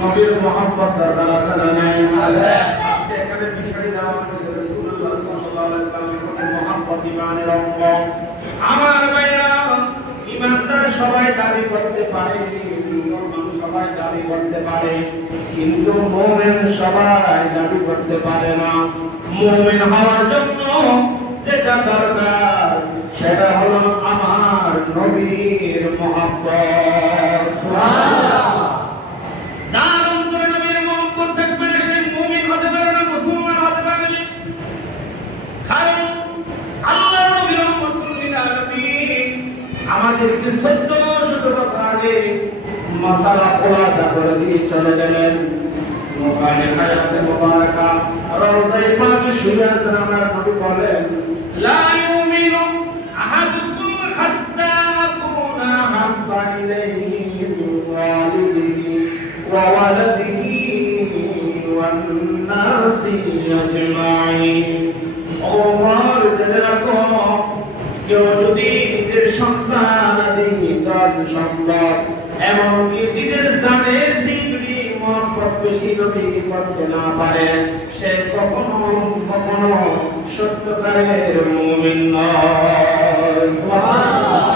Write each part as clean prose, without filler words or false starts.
নবীর মুহাব্বত দরকার আছে না নাই? আছে। আজকে এখানে বিষয় দেওয়া হচ্ছে রাসূলুল্লাহ সাল্লাল্লাহু আলাইহি ওয়াসাল্লামের প্রতি মুহাব্বত ঈমানের অঙ্গ। আমার ভাইরা, ঈমানদার সবাই দাবি করতে পারে, মুসলমান সবাই দাবি করতে পারে, কিন্তু মুমিন সবাই দাবি করতে পারে না। মুমিন হওয়ার জন্য যেটা দরকার সেটা হলো আমার নবীর মুহাব্বত। সুবহানাল্লাহ। যার অন্তরে নবীর মুহাব্বত থাকবে না সে মুমিন হতে পারে না, মুসলমান হতে পারে না। কারণ আল্লাহর নবী রাহমাতুল লিল আলামিন আমাদেরকে 1400 বছর আগে মাসালা খোলাসা করে দিয়ে চলে গেলেন। মুবারক হায়াতে মুবারাকা রওজায়ে পাকে শুয়ে আছেন, আমার নবী বলেন, লা ইউমিনু আহাদুকুম হাত্তা আকুনা হাব্বা ইলাইহি মিন ওয়ালিদিহি ওয়া ওয়ালাদিহি ওয়ান নাসি আজমাইন। ওমর জেনে রাখো, কেউ যদি নিজের সন্তান আদি ধন সম্পদ এমনকি নিজের জানের সিংড়ি মহব্বত বেশি নবী করতে না পারে, সে কখনো কখনো সত্যকারের মুমিন নয়। সুবহানাল্লাহ।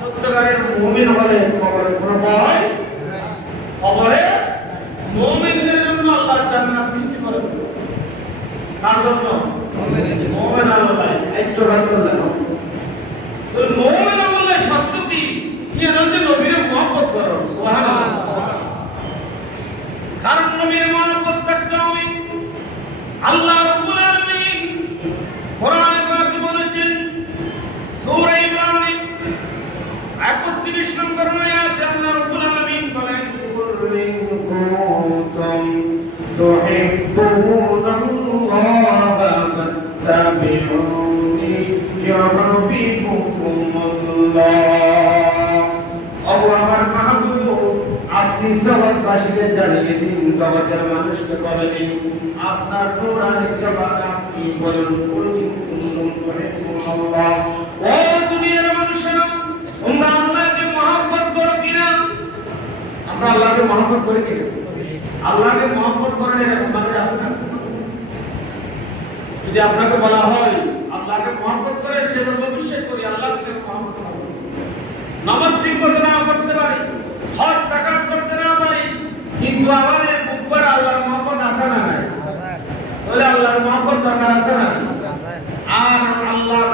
সত্যকারের মুমিন হলে কবরে কোনো ভয়, কবরে মুমিনদের জন্য আল্লাহ জান্নাত সৃষ্টি করেছেন। কার জন্য? মুমিন আল্লাহ। একটু রাখতে লাগো, মুমিন আল্লাহর শর্ত কি? ইয়ানতে নবীর মুহাব্বত করো। সুবহানাল্লাহ। কারণ নবীর মুহাব্বত থাকতে হবে। আল্লাহ রাব্বুল আলামিন কোরআনে পাকে বলেছেন, সূরা ইমরান 31 নম্বর আয়াতে আল্লাহ রাব্বুল আলামিন বলেন, কুল ইন কুনতুম তুহিব্বুনাল্লাহা ফাত্তাবিউনি ইউহিব্বুকুমুল্লাহ। ওগো আমার মাহবুব, আপনি জগৎবাসীকে জানিয়ে দিন, জগতের মানুষকে বলে দিন, আপনার নূরানি জবানে আপনি বলুন, কুল ইন কুনতুম তুহিব্বুনাল্লাহ। ও দুনিয়ার মানুষেরা, তোমরা আল্লাহকে মহব্বত করো কিনা? আমরা আল্লাহকে মহব্বত করি কিনা? আল্লাহকে মহব্বত করেন এরকম মানুষ আছে না? যদি আপনাকে বলা হয় আল্লাহকে মহব্বত করে, সে বলবে বিশ্বাস করি আল্লাহকে মহব্বত করি, নামাজ ঠিক মতো না পড়তে পারি, হজ যাকাত করতে না পারি, কিন্তু আমাদের বুক ভরা আল্লাহর মহব্বত আছে না নাই? তাহলে আল্লাহর মহব্বত দরকার আছে না? আর আল্লাহর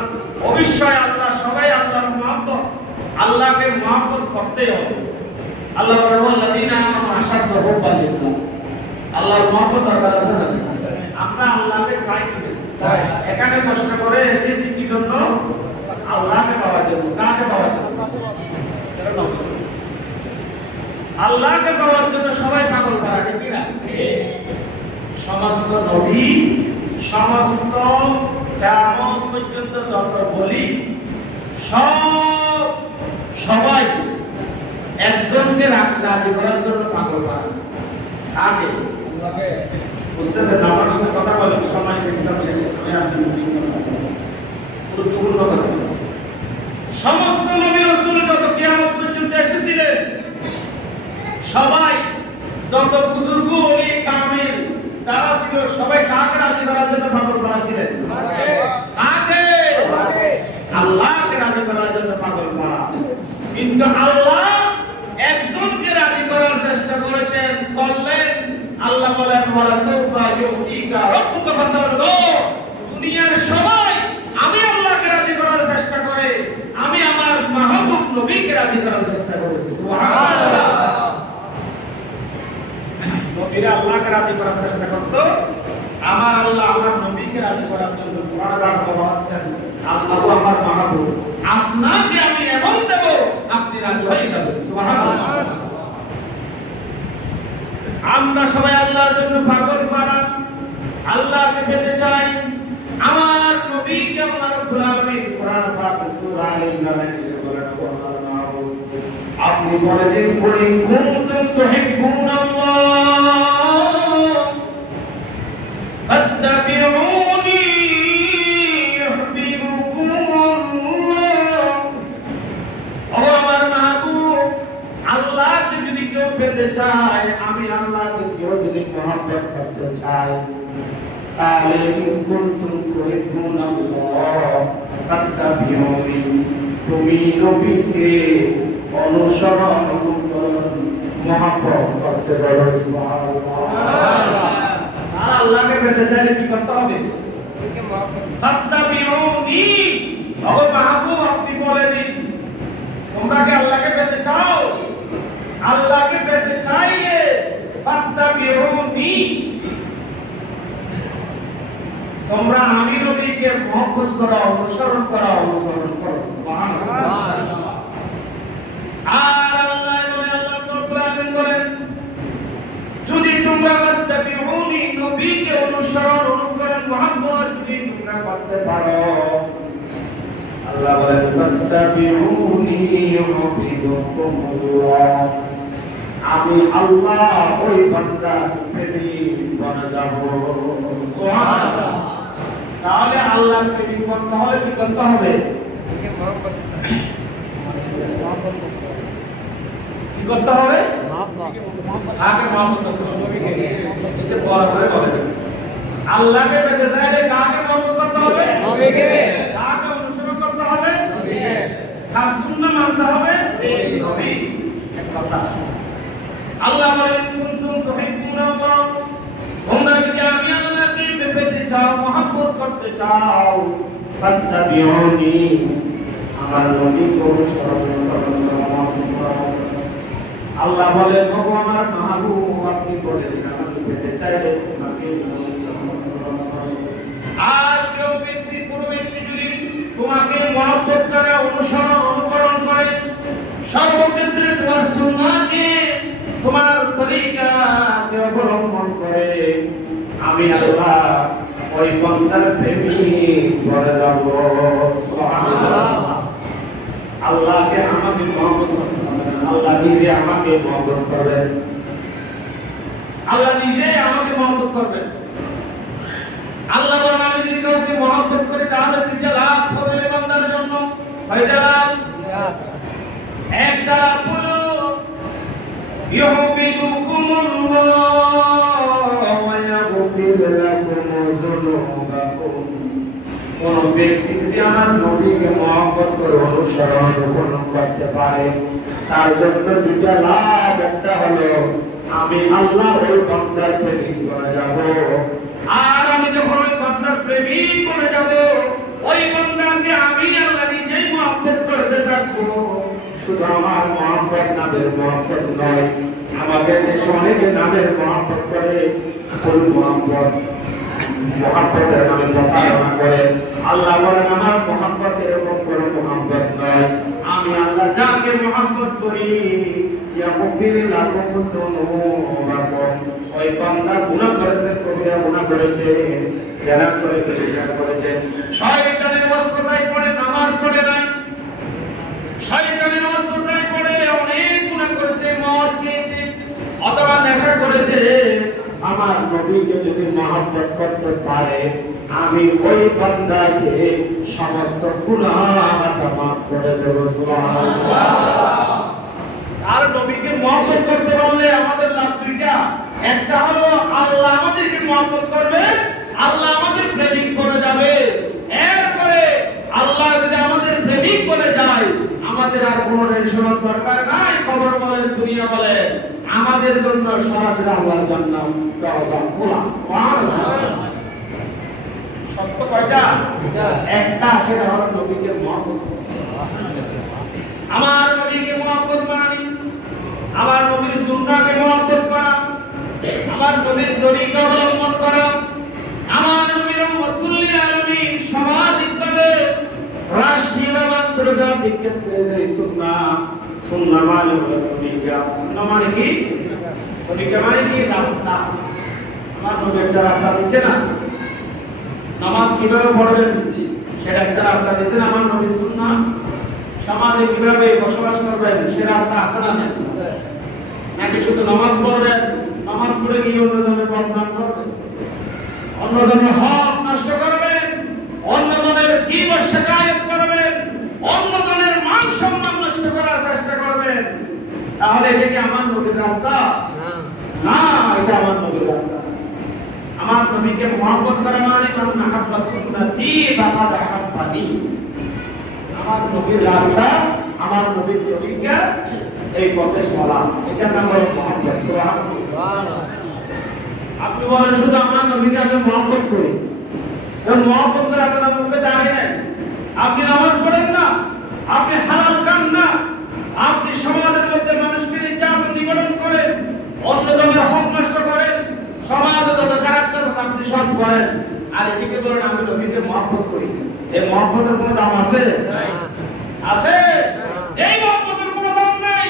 অবশ্যই আল্লাহ সবাই আল্লাহর মহব্বত, আল্লাহকে মহব্বত করতে হবে। আল্লাহ বলেন, ওয়াল্লাযীনা আমানু আশাদ্দু হুব্বান লিল্লাহ। আল্লাহর মহব্বত দরকার আছে না? আমরা আল্লাহকে চাই কি? চাই। এখানে প্রশ্ন করে এসেছি কি জন্য? আল্লাহকে পাওয়ার জন্য। কাকে পাওয়ার জন্য? আল্লাহকে পাওয়ার জন্য সবাই পাগল করা, ঠিক না? সমস্ত নবী, সমস্ত কিয়ামত পর্যন্ত যত বলি, সবাই একজনকে রাজি করার জন্য পাগল করা। কাকে? আল্লাহকে। বুঝতেছেন? আমার সাথে কথা বলেন, সময় একদম শেষ, আমি আপনি গুরুত্বপূর্ণ কথা। সমস্ত নবী রাসূল যত কিয়ামত পর্যন্ত এসেছিলেন, সবাই যত বুজুর্গ ওলি কামিল যারা ছিল, সবাই কাকে রাজি করার জন্য পাগল করা ছিলেন? কাকে? আল্লাহকে রাজি করার জন্য পাগল করা। কিন্তু আল্লাহ একজনকে রাজি করার চেষ্টা করেছেন, করলেন। আল্লাহ বলেন, ওয়ালা সাউফা ইউতিকা রাব্বুকা ফাতারদা। দুনিয়ার সবাই আমি আল্লাহকে রাজি করার চেষ্টা করে, আমি আমার মাহবুব নবীকে রাজি করার চেষ্টা করেছি। সুবহানাল্লাহ। নবীরা আল্লাহকে রাজি করার চেষ্টা করত, আমার আল্লাহ আমার নবীকে রাজি করার জন্য কোরআনে বলা হচ্ছে, আল্লাহ আমার মাহবুব, আপনাকে আমি এমন দেব আপনি রাজি হয়ে যাবেন। সুবহানাল্লাহ। আমরা সবাই আল্লাহর জন্য পাগল পারা, আল্লাহকে পেতে চাই। আমার নবীকে আল্লাহ রাব্বুল আলামিন কোরআন পাক সূরা আলে ইমরানে বলেন, আল্লাহর মাহবুব আপনি বলে দিন, কুল ইন কুনতুম তুহিব্বুনাল্লাহ ফাত্তাবিউনি ইউহিব্বুকুমুল্লাহ। ও আমার মাহবুব, আল্লাহকে যদি কেউ পেতে চায়, আমি আল্লাহকে কেউ যদি মহব্বত করতে চাই, তাহলে কুনতুম তুহিব্বুনাল্লাহ ফাত্তাবিউনি, তুমি নবীকে অনুসরণ অনুকরণ মহব্বত করতে বলো। সুবহানাল্লাহ। আর আল্লাহকে পেতে চাইলে কি করতে হবে? ফাত্তাবিউনি, ও মাহবুব আপনি বলে দিন, তোমরা কি আল্লাহকে পেতে চাও? আল্লাহকে পেতে চাইলে ফাত্তাবিউনি, তোমরা আমি নবীকে মহব্বত করো, অনুসরণ করো, অনুকরণ করো। সুবহানাল্লাহ। আর আল্লাহ বলেন, যদি তোমরা ফাত্তাবিউনি, নবীকে অনুসরণ অনুকরণ মহব্বত যদি তোমরা করতে পারো, আল্লাহ বলেন ফাত্তাবিউনি ইউহিব্বুকুমুল্লাহ, আমি আল্লাহ ওই বান্দার প্রেমিক বনে যাব। সুবহানাল্লাহ। তাহলে আল্লাহর প্রেমিক বনতে হলে কি করতে হবে? কি করতে হবে? কাকে মহব্বত করতে হবে? এটা বড় করে বলেন। আল্লাহকে পেতে চাইলে কাকে মহব্বত করতে হবে? নবীকে। কাকে অনুসরণ করতে হবে? নবীকে। কার সুন্নাহ মানতে হবে? নবী। এক কথা। আল্লাহ বলেন কুনতুম তুহিব্বুনাল্লাহ, তোমরা যদি আমি আল্লাহকে পেতে চাও, মহব্বত করতে চাও, ফাত্তাবিউনি, আমার নবীকে অনুসরণ করো। আল্লাহ বলেন ও আমার মাহবুব আপনি বলে দিন, আমাকে পেতে চাইলে তোমাকে অনুসরণ করো। আর কেউ ব্যক্তি পুরো ব্যক্তি যদি তোমাকে মহব্বত করে, অনুসরণ অনুকরণ করে, সর্বক্ষেত্রে তোমার সুন্নাহকে, তোমার তরিকাকে অবলম্বন করে, আমি আল্লাহ ওই বান্দার প্রেমিক বনে যাব। সুবহানাল্লাহ। আল্লাহকে আমাকে মহব্বত করতে হবে, আল্লাহ নিজে আমাকে মহব্বত করবেন। আল্লাহ নিজে আমাকে মহব্বত করবেন। আল্লাহ বলেন আমি যদি কাউকে মহব্বত করি তাহলে দুইটা লাভ হবে বান্দার জন্য। কয়টা লাভ? একটা লাভ হলো ইউহিব্বুকুমুল্লাহ ওয়া ইয়াগফির লাকুম যুনুবাকুম। কোন ব্যক্তি যদি আমার নবীকে মহব্বত করে অনুসরণ করতে পারে, তার জন্য দুইটা লাভ। একটা হলো আমি আল্লাহ ওই বান্দার প্রেমিক বনে যাব, আর আমি যখন ওই বান্দার প্রেমিক বনে যাব, ওই বান্দাকে আমি আল্লাহ নিজেই মহব্বত করতে থাকবো। শুধু আমার মহব্বত নামের মহব্বত নয়, আমাদের দেশে অনেকে নামের মহব্বত করে, কোন মহব্বত মহব্বতের নামে প্রতারণা করে। আল্লাহ বলেন আমার মহব্বত এরকম কোনো মহব্বত নয়, আমি আল্লাহ যাকে মহব্বত করি ইয়াগফির লাকুম যুনুবাকুম, ওই বান্দা গুনাহ করেছে, কবিরা গুনাহ করেছে, জিনা করেছে, জিনা করেছে, শয়তানের ওয়াসওয়াসায় পড়ে নামাজ পড়ে নাই, শয়তানের ওয়াসওয়াসায় পড়ে অনেক গুনাহ করেছে, মদ খেয়েছে অথবা নেশা করেছে, আমার নবীকে যদি মহব্বত করতে পারে, আমি ওই বান্দাকে সমস্ত গুনাহ মাফ করে দেব। সুবহানাল্লাহ। আর নবীকে মহব্বত করতে পারলে আমাদের লাভ দুইটা। একটা হলো আল্লাহ আমাদেরকে মহব্বত করবে, আল্লাহ আমাদের প্রেমিক বনে যাবে। এরপরে আল্লাহ যদি আমাদের প্রেমিক বনে যায়, আমাদের আর কোনো টেনশনের দরকার নাই। খবর বলেন, দুনিয়া বলেন, আমাদের জন্য সরাসরি আল্লাহর জান্নাত দরজা খোলা। সুবহানাল্লাহ। সত্য কয়টা? একটা। সেটা হলো নবীকে মহব্বত। আমার নবীকে মহব্বত মানি, আমার নবীর সুন্নাহকে মহব্বত করা, আমার নবীর তরিকা অবলম্বন করা, আমার নবীর উম্মতুল লিল আলামিন সামাজিকভাবে, রাষ্ট্রীয়ভাবে, আন্তর্জাতিক ক্ষেত্রে যে সুন্নাহ, সুন্নাহ মানে হলো তরিকা। সুন্নাহ মানে কি? তরিকা মানে কি? রাস্তা। আমার নবী একটা রাস্তা দিচ্ছে না, নামাজ কিভাবে পড়বেন সেটা একটা রাস্তা দিয়েছেন আমার নবী। সুন্নাহ সমাজে কিভাবে বসবাস করবেন সে রাস্তা আছে না? নাকি শুধু নামাজ পড়বেন, নামাজ পড়ে গিয়ে অন্যজনের বদনাম করবেন, অন্যজনের হক নষ্ট করবেন, অন্যজনের গীবত শিকায়ত করবেন, অন্যজনের মান সম্মান নষ্ট করার চেষ্টা করবেন, তাহলে এটা কি আমার নবীর রাস্তা? নবীকে মহব্বত করা মানে মান আহাব্বা সুন্নতি ফাকাদ আহাব্বানি। আমার নবীর রাস্তা, আমার নবীর তরিকা, এই পথে চলা, এটার নাম হলো মহব্বত। সুবহানাল্লাহ। আপনি বলেন শুধু আমার নবীকে আমি মহব্বত করি, মহব্বত করে আপনার মুখে দাঁড়িয়ে নেন, আপনি নামাজ পড়েন না, আপনি হালাল খান না, আপনি সমাজের মধ্যে মানুষকে চাপ নিবারণ করেন, অন্য জনের হক নষ্ট করেন, সমাজে যত খারাপ কাজ আপনি সব করেন, আর এদিকে বলেন আমি নবীকে মহব্বত করি। এই মহব্বতের কোনো দাম আছে? আছে? এই মহব্বতের কোনো দাম নাই।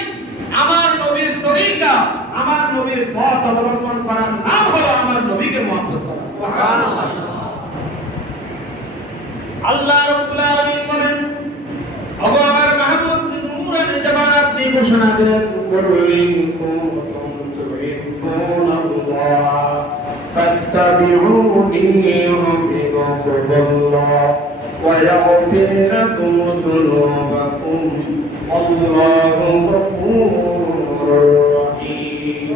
আমার নবীর তরিকা, আমার নবীর পথ অবলম্বন করার নাম হলো আমার নবীকে মহব্বত করা। সুবহানাল্লাহ। আল্লাহ রাব্বুল আলামিন বলেন, ওগো আমার মাহবুব নূরানি জবান আপনি ঘোষণা দিলেন, কুল্লিন কুনতুম তুহিব্বুনাল্লাহ ফাত্তাবিউনি ইউহিব্বুকুমুল্লাহ ওয়া ইয়াগফির লাকুম যুনুবাকুম আল্লাহু গফুরুর রহিম।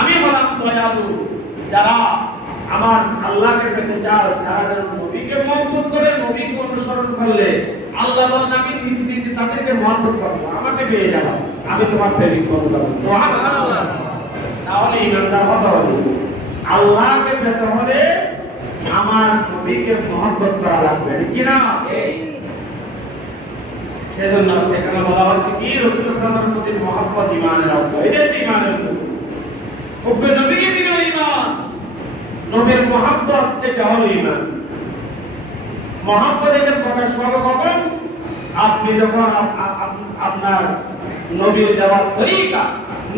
আমি হলাম দয়ালু, যারা আমার আল্লাহকে পেতে চাও তারা যেন নবীকে মহব্বত করে, নবীকে অনুসরণ করলে আল্লাহ বলেন আমি নীতি নীতি তাদেরকে মহব্বত করবো, আমাকে পেয়ে যাবো, আমি তোমার প্রেমিক বন্ধু হবো। সুবহানাল্লাহ। তাহলে ইমানদার হতে হবে, আল্লাহকে পেতে হলে আমার নবীকে মহব্বত করা লাগবে, কি না? সেজন্য আজকে এখানে বলা হচ্ছে কি রাসূলুল্লাহ সাল্লাল্লাহু আলাইহি ওয়াসাল্লামের প্রতি মহব্বত ঈমানের অঙ্গ। এটাই তো ঈমানের অঙ্গ। হুব্বে নবীকে দিল ঈমান, নবীর মহব্বত এটা হলো ঈমান। মহব্বত এটা প্রকাশ পাবে কখন? আপনি যখন আপনার নবীর দেওয়া তরিকা,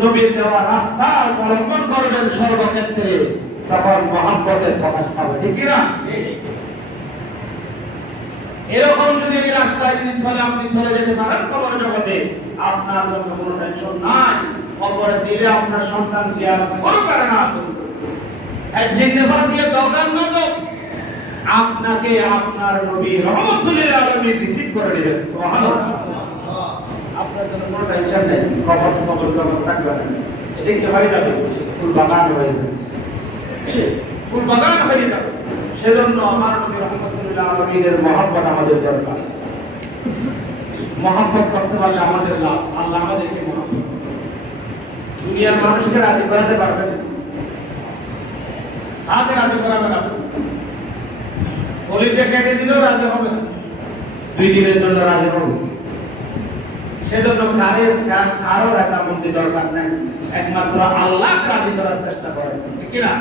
নবীর দেওয়া রাস্তা অবলম্বন করবেন সর্বক্ষেত্রে, তখন মহব্বতের প্রকাশ পাবে, ঠিক না? এরকম যদি এই রাস্তায় যদি চলে আপনি চলে যেতে পারেন কবর জগতে, আপনার জন্য কোনো টেনশন নাই। কবরে দিলে আপনার সন্তান জিয়ারত করবে না, আপনাকে আপনার নবী রহমতুল আলামিন রিসিভ করে দিবেন। সুবহানাল্লাহ। আপনার জন্য কোনো টেনশন নেই, কবর থাকবে না। এটা কি হয়ে যাবে? ফুল বাগান হয়ে যাবে, ফুল বাগান হয়ে যাবে। সেজন্য আমার নবী রহমতুল আলামিনের মহব্বত আমাদের দরকার। মহব্বত করতে পারলে আমাদের লাভ, আল্লাহ আমাদেরকে মহব্বত। দুনিয়ার মানুষকে রাজি করাতে পারবেন, তাকে রাজি করাবে না, কলিজা কেটে দিলেও রাজি হবে না, 2 দিনের জন্য রাজি হবে। সেজন্য কারো রাজামন্দি দরকার নাই, একমাত্র আল্লাহ রাজি করার চেষ্টা করেন, ঠিক না?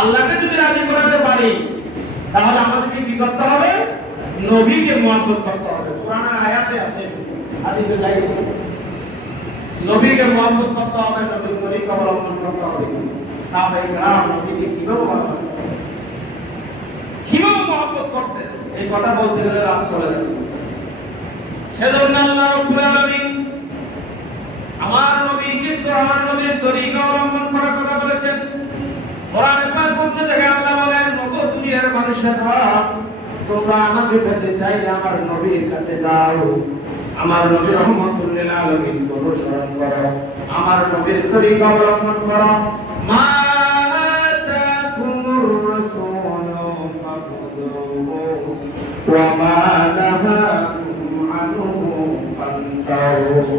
আল্লাহকে যদি রাজি করাতে পারি তাহলে আমাদেরকে কি করতে হবে? নবীকে মহব্বত করতে হবে। কোরআনের আয়াতে আছে, হাদিসে যাই, নবীকে মহব্বত করতে হবে, নবীর তরিকা অবলম্বন করতে হবে। সাহাবায়ে কেরাম নবীকে কিভাবে ভালোবাসতেন, কিভাবে মহব্বত করতেন, এই কথা বলতে গেলে রাত চলে যাবে। সেজন্য আল্লাহ রাব্বুল আলামিন আমার নবীকে তো আমার নবীর তরিকা অবলম্বন করার কথা বলেছেন। কোরআনে পাক পড়তে দেখে আল্লাহ বলেন, ওগো দুনিয়ার মানুষেরা, তোমরা আমাকে পেতে চাইলে আমার নবীর কাছে যাও, আমার নবী রহমতুল লিল আলামিন অনুসরণ করো, আমার নবীর তরিকা অবলম্বন করো। মা আতাকুমুর রাসূলু ফাখুযুহু ওয়া মা নাহাকুম আনহু ফান্তাহু।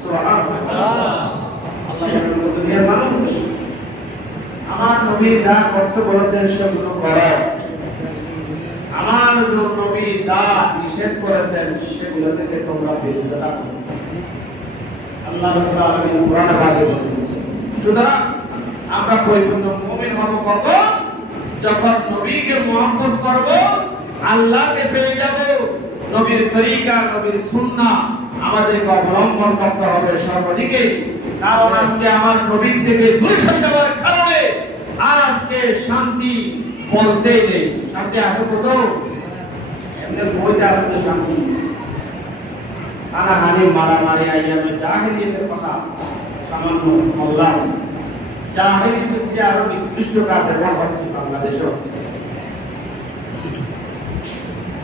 সুবহানাল্লাহ। আল্লাহ বলেন, দুনিয়ার মানুষ, আমার নবী যা করতে বলেছেন সেগুলো করো, আমার নবী যা নিষেধ করেছেন সেগুলো থেকে তোমরা বিরত থাকো। আল্লাহ রাব্বুল আলামিন কোরআনে পাকে বলেছেন। সুতরাং আমরা পরিপূর্ণ মুমিন হব কখন? যখন নবীকে মহব্বত করব, আল্লাহকে পেয়ে যাব। নবীর তরিকা, নবীর সুন্নাহ আমাদেরকে অবলম্বন করতে হবে সর্বদিকে। কারণ আজকে আমার নবীর থেকে দূরে সরে যাওয়ার কারণে আজকে শান্তি বলতেই নেই। শান্তি আসে কোথাও? এমনি বইতে আসলে শান্তি, হানাহানি, মারামারি, আইয়ামে জাহেলিয়াতের কথা সামান্য আল্লাহ। জাহেলিয়াত থেকে আরো নিকৃষ্ট কাজ এখন হচ্ছে বাংলাদেশে হচ্ছে।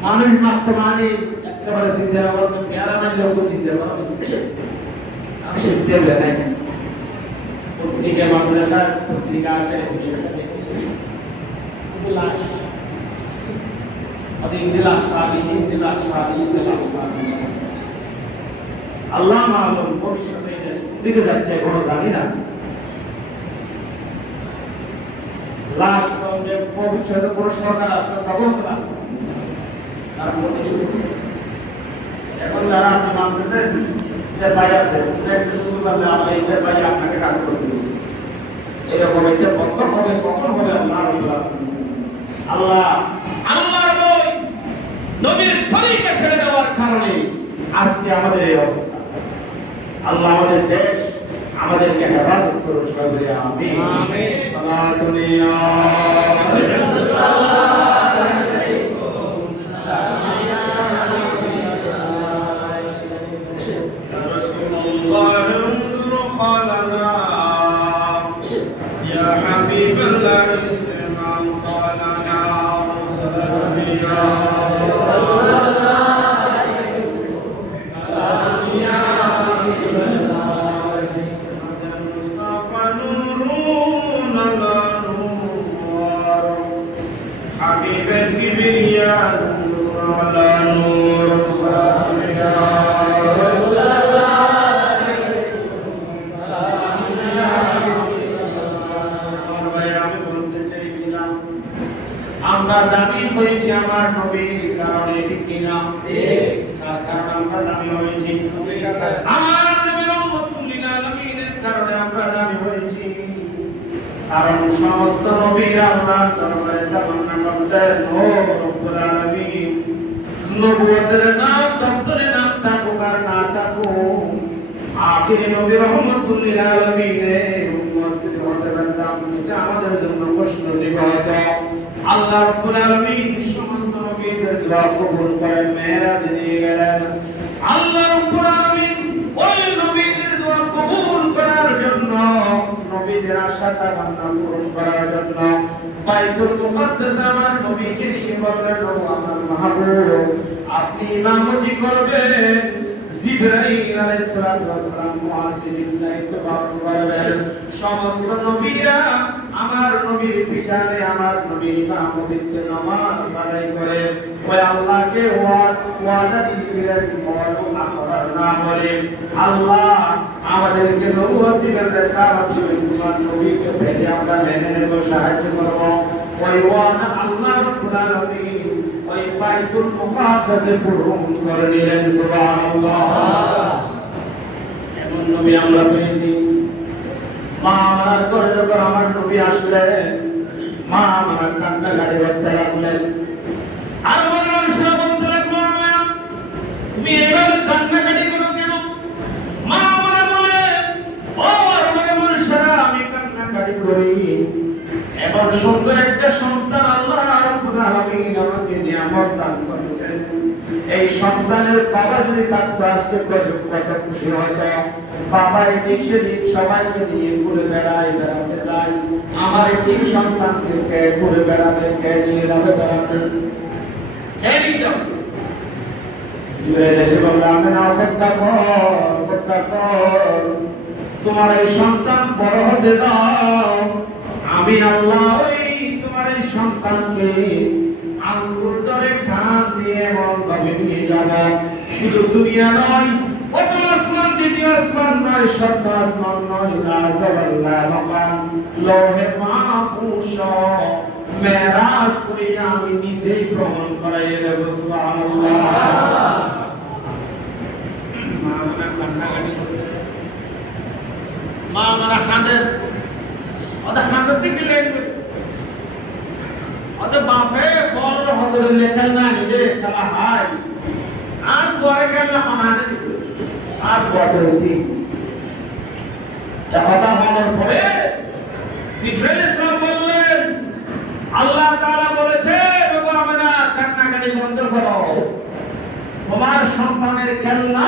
মানুষ মাত্র মানে একেবারে চিন্তা করতে পেয়ারা মানলে ওকে চিন্তা করা হচ্ছে। আর চিন্তা বলে নাই, পত্রিকা মাদ্রাসার পত্রিকা আসে, লাশ ইন্দিলাস পাবি আল্লাহ মালুম ভবিষ্যতে দেশ দিকে যাচ্ছে কোনো জানি না। লাশ যে ভবিষ্যতে কোনো সরকার আসবে তখন তো আসবে তার প্রতিশোধ। এখন যারা আপনি মানতেছেন যে ভাই আছে একটু শুরু করলে আমার এই যে ভাই আপনাকে কাজ করতে দিবে, এরকম একটা বন্ধ হবে কখন হবে আল্লাহর বই নবীর তরিকা ছেড়ে দেওয়ার কারণে আজকে আমাদের এই অবস্থা। আল্লাহ আমাদের দেশ আমাদেরকে হেফাজত করুন সবাই আমিন। সালাতুন ইয়া আমরা দাবি হয়েছি আমার নবীর কারণে, ঠিক কিনা? তার কারণে আমরা দাবি হয়েছি, আমার নবীর উম্মতুল লিল আলামিনের কারণে আমরা দাবি হয়েছি। কারণ সমস্ত নবীর আল্লাহর দরবারে তামান্না করতেন, ও রব্বুল আলামিন নবুয়তের নাম দপ্তরে নাম থাকুক আর না থাকুক, আখিরি নবী রহমতুল লিল আলামিনের উম্মত যদি হতে পারতাম এটা আমাদের জন্য প্রশ্ন ছিল। আল্লাহ রাব্বুল আলামিন সমস্ত নবীদের দোয়া কবুল করেন, মেরাজে নিয়ে গেলেন। আল্লাহ রাব্বুল আলামিন ওই নবীদের দোয়া কবুল করার জন্য, নবীদের আশা তামান্না পূরণ করার জন্য বাইতুল মুকাদ্দাস আমার নবীকে নিয়ে বললেন, ও আমার মাহবুব আপনি ইমামতি করবেন। জিবরাইল আলাইহিস সালাতু ওয়াস সালাম মুআজ্জিনের দায়িত্ব পালন করবেন। সমস্ত নবীরা আমার নবীর পিছনে আমার নবীর ইমামতিতে নামাজ আদায় করে ওই আল্লাহকে ওয়াদা দিয়েছিলেন, আমরা না বলে আল্লাহ আমাদেরকে নবুয়ত দিবেন, রিসালাত দিবেন, তোমার নবীকে পেলে আমরা মেনে নেব, সাহায্য করব। ওই ওয়াদা আল্লাহ রাব্বুল আলামিন ওই বাইতুল মুকাদ্দাসে পূরণ করে নিলেন। সুবহানাল্লাহ। এমন নবী আমরা পেয়েছি। মা আমার ঘরে যখন আমার নবী আসলেন, মা আমার কান্নাকাটি করতে লাগলেন। আর মানুষরা বলতে লাগলো, তুমি এভাবে কান্নাকাটি করো কেন? মা আমার বলে, ও আমার মানুষরা আমি কান্নাকাটি করি, এমন সুন্দর একটা সন্তান আল্লাহ রাব্বুল আলামিন আমাকে নিয়ামত দান করেছেন। এই সন্তানের বাবা যদি থাকতো আজকে কত খুশি হতো। বাবা এদিক সেদিক সবাইকে নিয়ে ঘুরে বেড়াতে যায়, আমার এই সন্তানকে কে ঘুরে বেড়াবে, কে নিয়ে যাবে বেড়াতে, কে নিয়ে যাবে? এসে বললো, আমি না অপেক্ষা কর, তোমার এই সন্তান বড় হতে দাও, আমি আল্লাহ ওই তোমার এই সন্তানকে আঙ্গুর ধরে কান দিয়ে এমন ভাবে নিয়ে যাব, শুধু দুনিয়া নয়, প্রথম আসমান দ্বিতীয় আসমান নয়, সপ্ত আসমান নয়, লৌহে মাহফুজ মেরাজ করে আমি নিজেই প্রমাণ করাইয়ে দেব। সুবহানাল্লাহ। মা মানে কান্নাকাটি করে, মা মানে হাঁদের, ওদের হাঁদের দিকে লেগে ওদের বাপে ফল হজরে লেখেন না, নিজে খেলা হয় আর পরে খেলা হাঁদের দিকে আর বটে দিক কথা বলার পরে জিবরাইল ইসলাম বললেন, আল্লাহ তাআলা বলেছে বাবা আমরা কান্নাকাটি বন্ধ করো, তোমার সন্তানের খেলনা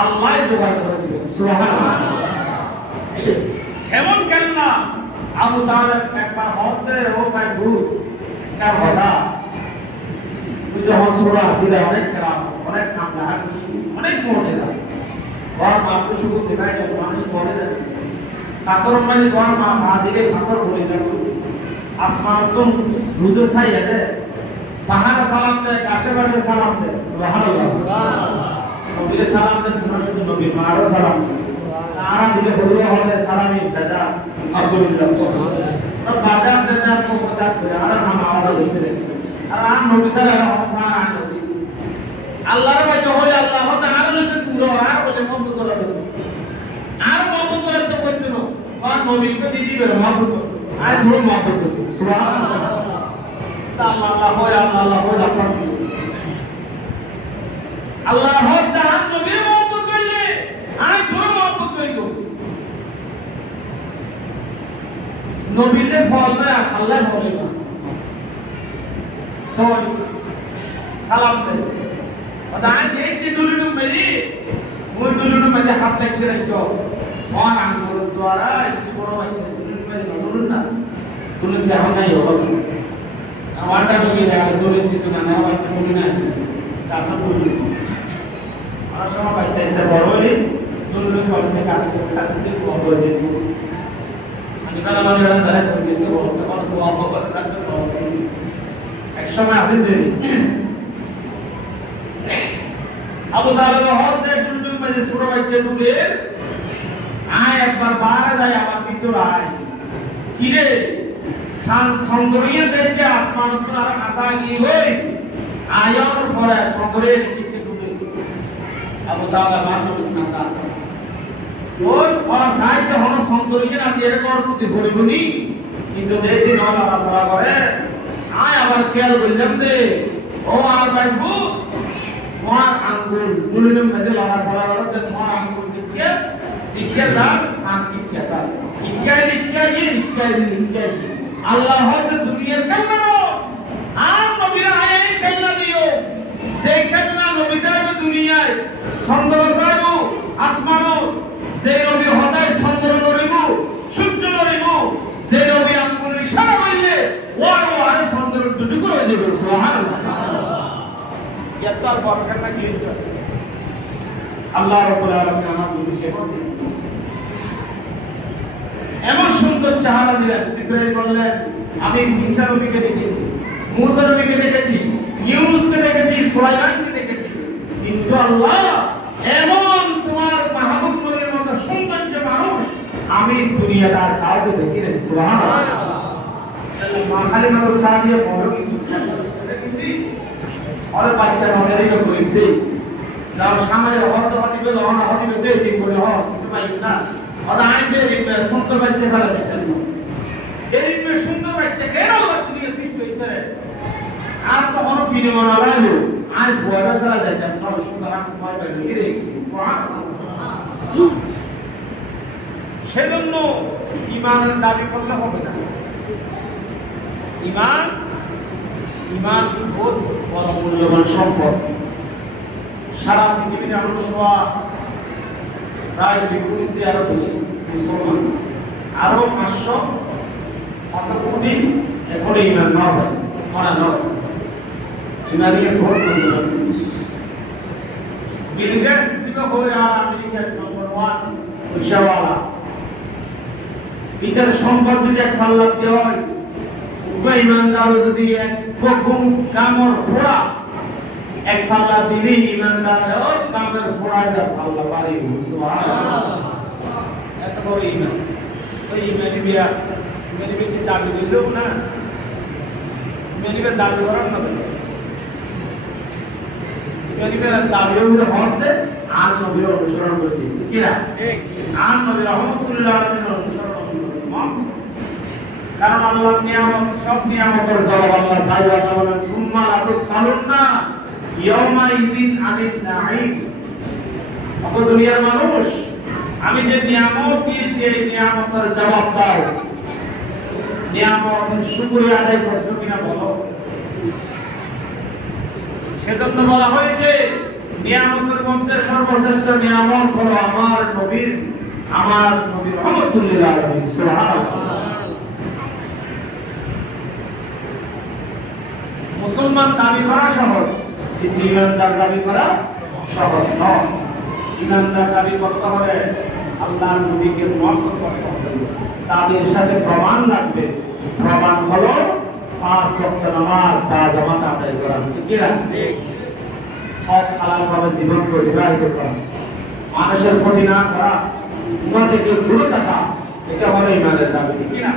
আল্লাহ জোগাড় করে দিবেন। সুবহানাল্লাহ। কেমন খেলনা? আবু তালেব একবার হতে ও ভাই ভূত কার কথা তুই যখন ছোড়া আসিলে অনেক খেলা, অনেক খামলা, অনেক মরে যায়। ওর মা তো শুধু দেখায় যখন মানুষ মরে যায়, ফাতর মানে তোমার মা দিলে ফাতর বলে যাবে, আসমান তো রুদে ছাইয়া দে পাহাড়ে সালাম দেয় আশেপাশে সালাম দেয় সুবহানাল্লাহ নবীর সালাম দেন তোমরা শুধু নবীর মারও সালাম আর দিলে হলো হবে সালামি দাদা আব্দুল্লাহ তো দাদা দাদা তো কথা কই আর নাম আওয়াজ হইতে আর আম নবী সাল্লাল্লাহু আলাইহি ওয়াসাল্লাম নবী আল্লাহর ভাই তো হইলে আল্লাহ তাআলা যদি পুরো আর বলে মত করে দেব আর মত করে তো করতে না আর নবীকে দিদি বের মত আর ধরো মত করতে সুবহানাল্লাহ তা আল্লাহ হয় আল্লাহ হয় আপনার আল্লাহ তাআলা নবীর মহব্বত করলে আর ধরো মহব্বত করিও নবীরে ফল না আল্লাহ বলে না তো সালাম দে আদায় দেখতে দুলুনু মেরি ওই দুলুনু মেরে হাত লাগতে রাখো আর আঙ্গুল দ্বারা ছোট বাচ্চা দুলুনু মেরে নড়ুন না দুলুন দেহ নাই হবে আমারটা নবী আর দুলুন দিত না না বাচ্চা বলি না কাছে বলি আর সময় বাচ্চা এসে বড় হলে দুলুন চলতে কাজ করতে কাছে থেকে বড় হয়ে যেত মানে কালা মানে দ্বারা করে দিতে বলতে বড় বড় করে থাকতে চলতে এক সময় আসেন দেরি আবু তালেব হতে টুনটুন মাঝে ছোট বাচ্চা ডুবে আয় একবার বাইরে যায় আমার ভিতর আয় কি রে সৌন্দর্য দেখতে আসমান আর আশা কি হই আয়ার পরে সৌন্দর্যের দিকে ডুবে আবু তালেব মারলো বিছাসা তোর অসাই তো হলো সৌন্দর্য না দিয়ে করতে পড়িবনি কিন্তু দেখি না আশা করে আয় আবার খেয়াল করলাম দে ও আর বাইবু তোমার আঙ্গুল দুলুনের মধ্যে লড়া চলা করতে তোমার আঙ্গুল দিকে শিক্ষা দান সাংকিত্যা দান ইক্কাই আল্লাহ হয়তো দুনিয়ার কান্না আর নবীর আয়ে কান্না দিও সেই কান্না নবী যাবে দুনিয়ায় চন্দ্র যাইব আসমানো যে নবী হতায় চন্দ্র নড়িব সূর্য নড়িব যে নবী আঙ্গুল ইশারা করলে ওয়ার চন্দ্র দুটুকু হয়ে যাবে সুবহানাল্লাহ এত আর বরকত না কি হইতো আল্লাহ রাব্বুল আলামিন আমাদেরকে এমন সুন্দর চেহারা দিলেন জিবরাইল বললেন আমি ঈসা নবীকে দেখেছি মুসা নবীকে দেখেছি ইউনূসকে দেখেছি সুলাইমানকে দেখেছি কিন্তু আল্লাহ এমন তোমার মাহবুব নবীর মতো সৌন্দর্য মানুষ আমি দুনিয়াতে আর কাউকে দেখি নাই সুবহানাল্লাহ মা খালি মানুষ সাজিয়ে বড় কিন্তু और बच्चा नौकरी को कोई दे जब सामने और तो पति पे लोना होती पे दे दिन बोले हो किसी भाई ना और आए थे दिन में सुंदर बच्चे वाला देखते हैं ये दिन में सुंदर बच्चे क्या होगा दुनिया सिस्टम इधर है आप तो हम पीने वाला लो आज बुआरा सारा जाता है ना सुंदर आप कुमार बैठ के रे সেজন্য ঈমানের দাবি করলে হবে না ঈমান বহুত বড় মূল্যবান সম্পদ সারা পৃথিবীতে মানুষ প্রায় 2 আরো বেশি মুসলমান আরো 500 কোটি এখন ঈমান না হয় মনে নয় ঈমানের বহুত মূল্যবান বিল গেটস যেটা হয় আমেরিকার নম্বর 1 পয়সাওয়ালা বিচার সম্পদ যদি এক পাল্লা দেওয়া হয় ইমানদার যদি এক প্রথম কামর ফোড়া এক পাল্লা দিলে ইমানদার ওই কামের ফোড়া যা পাল্লা পারি সুবহানাল্লাহ এত বড় ঈমান ওই ঈমানিবিয়া দাবি দিলেও না ঈমানিবিয়া দাবি করার না ঈমানিবিয়া দাবি হতে আর নবীর অনুসরণ করতে কিরা আর নবী রাহমাতুল্লাহ আলাইহির অনুসরণ কারণ আল্লাহর নিয়ামত সব নিয়ামতের জবাব আল্লাহ সাইয়্যিদুনা বলেন সুম্মা লাতুসালুন্না ইয়াউমা ইযিন আনিন নাঈম অব দুনিয়ার মানুষ আমি যে নিয়ামত দিয়েছি এই নিয়ামতের জবাব দাও নিয়ামতের শুকরিয়া আদায় করছো কিনা বলো সেজন্য বলা হয়েছে নিয়ামতের মধ্যে সর্বশ্রেষ্ঠ নিয়ামত হলো আমার নবী রাহমাতুল্লাহ আলাইহি সুবহানাল্লাহ মুসলমান দাবি করা সহজ কিন্তু ইমানদার দাবি করা সহজ নয় ইমানদার দাবি করতে হলে আল্লাহর নবীকে মহব্বত করতে হবে দাবির সাথে প্রমাণ লাগবে প্রমাণ হলো 5 ওয়াক্ত নামাজ বা জামাত আদায় করা, ঠিক কি না? হক হালাল ভাবে জীবন অতিবাহিত করা, মানুষের ক্ষতি না করা, গুনাহ থেকে দূরে থাকা, এটা হলো ঈমানের দাবি, ঠিক কি না?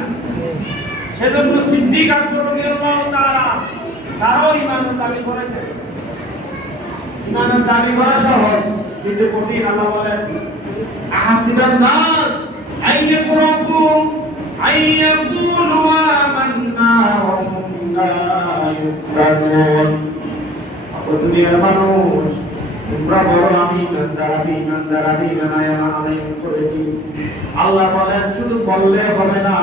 সেজন্য সিদ্দিক আকবর রাদিয়াল্লাহু তাআলা তারাও ঈমানের দাবি করেছে। ঈমানের দাবি করা সহজ কিন্তু কঠিন। আল্লাহ বলেন আহাসিবান নাস আইয়াতরাকু আইয়াকুলু আমান্না ওয়া হুম লা ইফতানুন। দুনিয়ার মানুষ তোমরা বড় আমি ইমানদার আদায় করেছি। আল্লাহ বলেন শুধু বললে হবে না,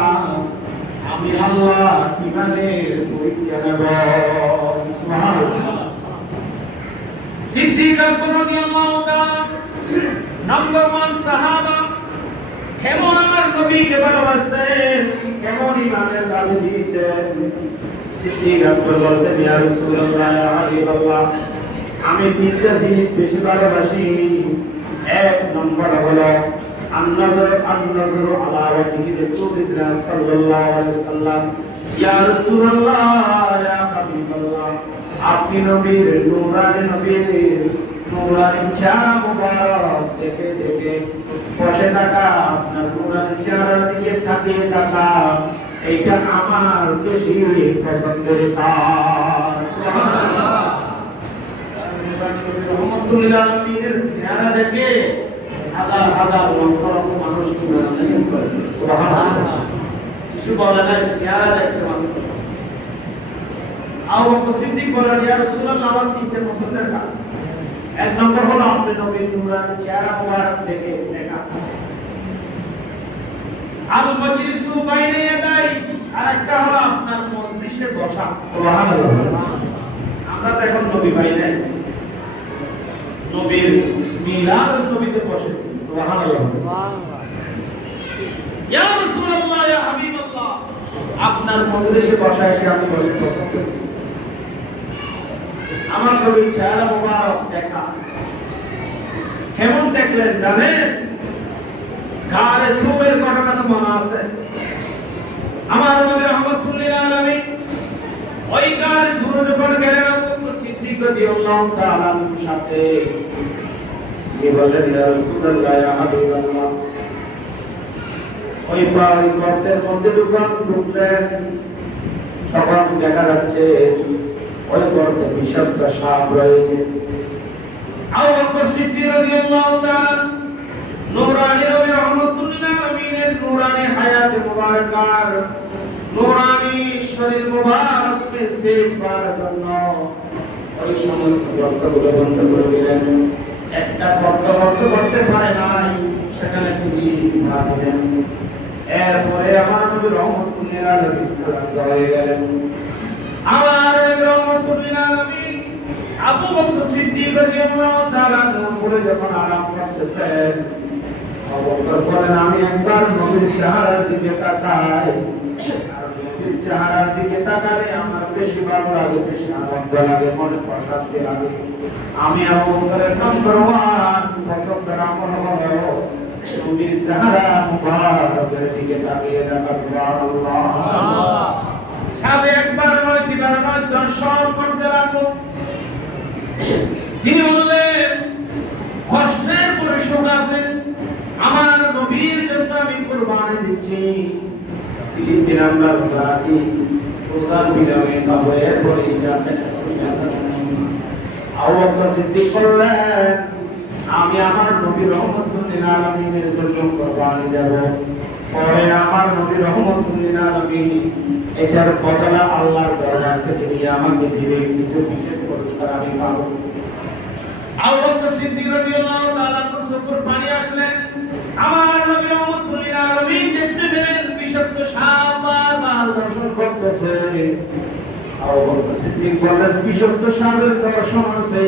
আমি আল্লাহ ঈমানের পরীক্ষা নেব। সুবহানাল্লাহ। সিদ্দিক আকবর রাদিয়াল্লাহু তাআলা নাম্বার 1 সাহাবা, কেমন আমার নবীকে ভালোবাসতেন, কেমন ঈমানের দাবি দিয়েছেন। সিদ্দিক আকবর বলতেন, ইয়া রাসূলুল্লাহ, ইয়া হাবিবাল্লাহ, আমি 3টা জিনিস বেশি ভালোবাসি। 1 নম্বর হলো আন-নাযর আলা ওয়াজহি রাসূলিল্লাহ সাল্লাল্লাহু আলাইহি ওয়াসাল্লাম। ইয়া রাসূলুল্লাহ, ইয়া হাবিবাল্লাহ, আপনি নবীর নূরানি চেহারা মুবারক দেখে দেখে বসে থাকা, আপনার নূরানি চেহারার দিকে তাকিয়ে থাকা, এইটা আমার বেশি পছন্দের কাজ। সুবহানাল্লাহ। রহমাতুল্লিল আলামিনের চেহারা দেখে হাজার হাজার লক্ষ লক্ষ মানুষ কি ঈমান করেছে। সুবহানাল্লাহ। কিছু বলে না, চেহারা দেখছে মাত্র। আবু বকর সিদ্দিক বলেন, ইয়া রাসূলুল্লাহ, আমার 3টে পছন্দের কাজ। 1 নম্বর হলো আপনি নবীর নূরানি চেহারা মুবারক দেখে দেখা, আল মাজলিসু বাইনা ইয়াদাই, আরেকটা হলো আপনার মজলিসে বসা। সুবহানাল্লাহ। আমরা তো এখন নবী ভাই নাই, নবীর মিলাদ নবীতে বসেছি। সুবহানাল্লাহ। ইয়া রাসূলুল্লাহ, ইয়া হাবিবাল্লাহ, আপনার মজলিসে বসা এসে আমি বসে পছন্দ করি। আমার নবীর চেহারা মুবারক দেখা। কেমন দেখলেন জানেন? গারে সুবের ঘটনা তো মনে আছে। আমার নবী রহমাতুল্লিল আলামিন ওই গারে সুরে যখন গেলেন, আবু বকর সিদ্দিক রাদিয়াল্লাহু তাআলা সাথে কি বললেন, ইয়া রাসূলুল্লাহ, ইয়া হাবিবাল্লাহ, ওই গর্তের মধ্যে ঢুকলেন, তখন দেখা যাচ্ছে ওই গর্তে বিষাক্ত সাপ রয়েছে। আবু বকর সিদ্দিক রাদিয়াল্লাহু তাআলা নূরানি নবী রহমাতুল্লিল আলামিনের নূরানি হায়াত মুবারাকার, নূরানি শরীর মুবারককে সেভ করার জন্য ওই সমস্ত গর্তগুলো বন্ধ করে দিলেন। একটা গর্ত করতে পারে নাই, সেখানে তিনি মারা দিলেন। এরপরে আমার নবী রহমাতুল্লিল আলামিন ক্লান্ত হয়ে গেলেন। আমার নবী রহমাতুল্লিল আলামিন আবু বকর সিদ্দিক রাদিয়াল্লাহু তাআলা উপরে যখন আরাম করতেছেন, আবু বকর বলেন, আমি একবার নবীর চেহারার দিকে তাকাই, আর নবীর চেহারার দিকে তাকালে আমার বেশি ভালো লাগে, বেশি আনন্দ লাগে, মনে প্রশান্তি লাগে। আমি আবু বকরের নাম্বার 1 পছন্দের আমল হলো নবীর চেহারা মুবারকের দিকে তাকিয়ে দেখা। সুবহানাল্লাহ। সাবে একবার নয়, দুইবার নয়, দর্শন করতে লাগলো। তিনি বললেন, কষ্টের পরে সুখ আছে, আমার নবীর জন্য আমি কুরবানি দিচ্ছি। 3 দিন আমরা রাতি রোজার বিরামে পাবো, এরপরে আছে। আবু বকর সিদ্দিক বললেন, আমি আমার নবী রহমাতুল্লিল আলামিনের জন্য কুরবানি দেব। পরে আমার নবী রহমাতুল্লিল আলামিন এটার বদলা আল্লাহর দরবার থেকে দিয়ে আমাকে দিবে, কিছু বিশেষ পুরস্কার আমি পাবো। আবু বকর সিদ্দিক রাদিয়াল্লাহু তাআলা চোখের পানি আসলেন। আমার নবী রহমাতুল্লিল আলামিন দেখতে পেলেন বিষাক্ত সাপ বারবার দর্শন করতেছে। আবু বকর সিদ্দিক বললেন, বিষাক্ত সাপের দর্শন আছে,